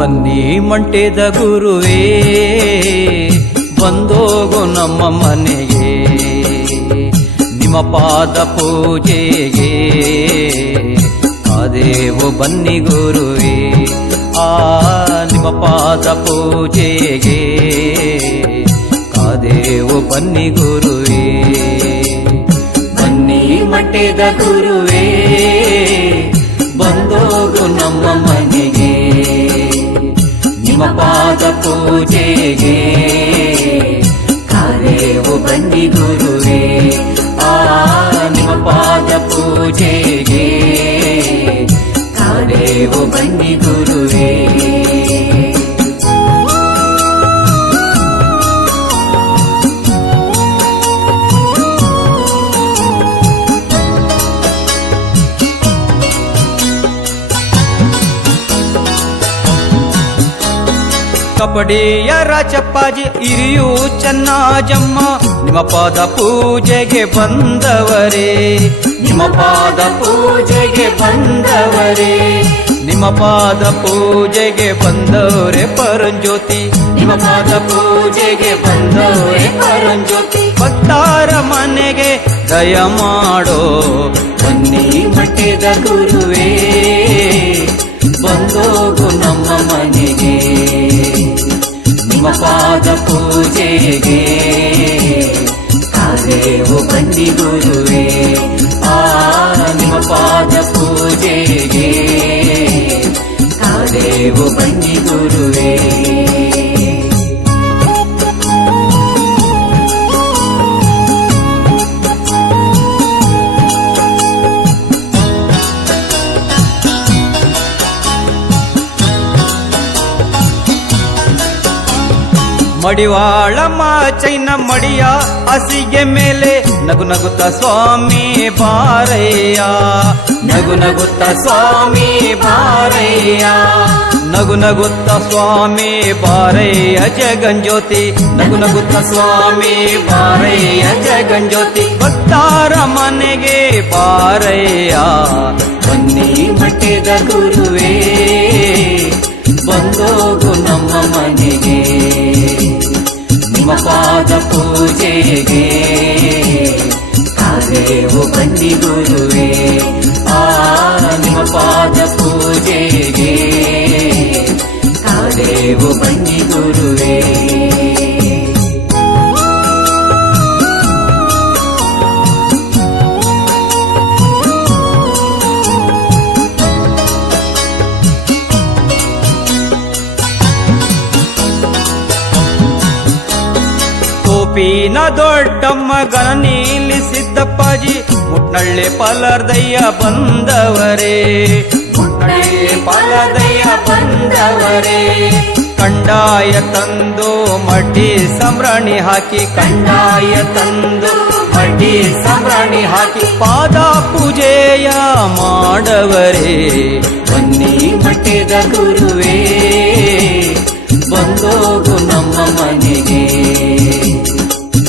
ಬನ್ನಿ ಮಂಟೇದ ಗುರುವೇ ಬಂದೋಗು ನಮ್ಮ ಮನೆಗೆ ನಿಮ್ಮ ಪಾದ ಪೂಜೆಗೆ ಕಾದೇವು ಬನ್ನಿ ಗುರುವೇ ನಿಮ್ಮ ಪಾದ ಪೂಜೆಗೆ ಕಾದೇವು ಬನ್ನಿ ಗುರುವೇ ಬನ್ನಿ ಮಂಟೇದ ಗುರುವೇ ಬಂದೋಗು ನಮ್ಮ ಮನೆಗೆ ನಿಮ್ಮ ಪಾದ ಪೂಜೆಗೆ ಕಾದೇವು ಬನ್ನಿ ಗುರುವೇ ನಿಮ್ಮ ಪಾದ ಪೂಜೆಗೆ ಕಾದೇವು ಬನ್ನಿ ಗುರುವೇ ಕಪಡಿಯರ ಚಪ್ಪಾಜಿ ಹಿರಿಯೂ ಚೆನ್ನಾಜಮ್ಮ ನಿಮ್ಮ ಪಾದ ಪೂಜೆಗೆ ಬಂದವರೇ ನಿಮ್ಮ ಪಾದ ಪೂಜೆಗೆ ಬಂದವರೇ ನಿಮ್ಮ ಪಾದ ಪೂಜೆಗೆ ಬಂದವರೇ ಪರಂಜ್ಯೋತಿ ನಿಮ್ಮ ಪಾದ ಪೂಜೆಗೆ ಬಂದವರೇ ಪರಂಜ್ಯೋತಿ ಭಕ್ತರ ಮನೆಗೆ ದಯ ಮಾಡೋ ಬನ್ನಿ ಮಂಟೇದ ಗುರುವೇ ಬಂದೋಗು ನಮ್ಮ ಮನೆಗೆ ನಿಮ್ಮ ಪಾದ ಪೂಜೆಗೆ ಕಾದೇವು ಬನ್ನಿ ಗುರುವೇ ನಿಮ್ಮ ಪಾದ ಪೂಜೆಗೆ ಕಾದೇವು ಬನ್ನಿ ಗುರುವೇ ಮಡಿವಾಳ ಮಾಚೈನ ಮಡಿಯ ಹಸಿಗೆ ಮೇಲೆ ನಗು ನಗುತ್ತ ಸ್ವಾಮಿ ಬಾರಯ್ಯ ನಗು ನಗುತ್ತ ಸ್ವಾಮಿ ಬಾರಯ್ಯ ನಗು ನಗುತ್ತ ಸ್ವಾಮಿ ಬಾರಯ್ಯ ಜಗಂಜ್ಯೋತಿ ನಗು ನಗುತ್ತ ಸ್ವಾಮಿ ಬಾರಯ್ಯ ಜಗಂಜ್ಯೋತಿ ಭಕ್ತಾರ ಮನೆಗೆ ಬಾರಯ್ಯ ಬನ್ನಿ ಮಂಟೇದ ಗುರುವೇ ಬಂದೋಗು ನಮ್ಮ ಮನೆಗೆ ನಿಮ್ಮ ಪಾದ ಪೂಜೆಗೆ ಕಾದೇವು ಬನ್ನಿ ಗುರುವೇ ನಿಮ್ಮ ಪಾದ ಪೂಜೆಗೆ ಕಾದೇವು ಬನ್ನಿ ಗುರುವೇ ಪೀನ ದೊಡ್ಡಮ್ಮ ಗಣನೀಲಿ ಸಿದ್ದಪ್ಪಾಜಿ ಮುಟ್ನಳ್ಳಿ ಪಲರ್ದಯ್ಯ ಬಂದವರೇ ಮುಟ್ನಳ್ಳಿ ಪಲದಯ್ಯ ಬಂದವರೇ ಕಂಡಾಯ ತಂದು ಮಡ್ಡಿ ಸಂಭ್ರಣಿ ಹಾಕಿ ಕಂಡಾಯ ತಂದು ಮಡ್ಡಿ ಸಂಭ್ರಣಿ ಹಾಕಿ ಪಾದ ಪೂಜೆಯ ಮಾಡವರೇ ಬನ್ನಿ ಮಂಟೇದ ಗುರುವೇ ಬಂದೋಗು ನಮ್ಮ ಮನೆಗೆ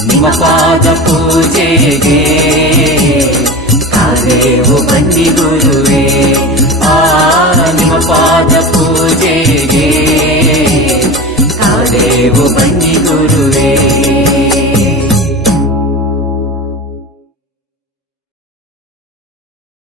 ನಿಮ್ಮ ಪಾದ ಪೂಜೆಗೆ ಕಾದೇವು ಬನ್ನಿ ಗುರುವೇ ನಿಮ್ಮ ಪಾದ ಪೂಜೆಗೆ ಕಾದೇವು ಬನ್ನಿ ಗುರುವೇ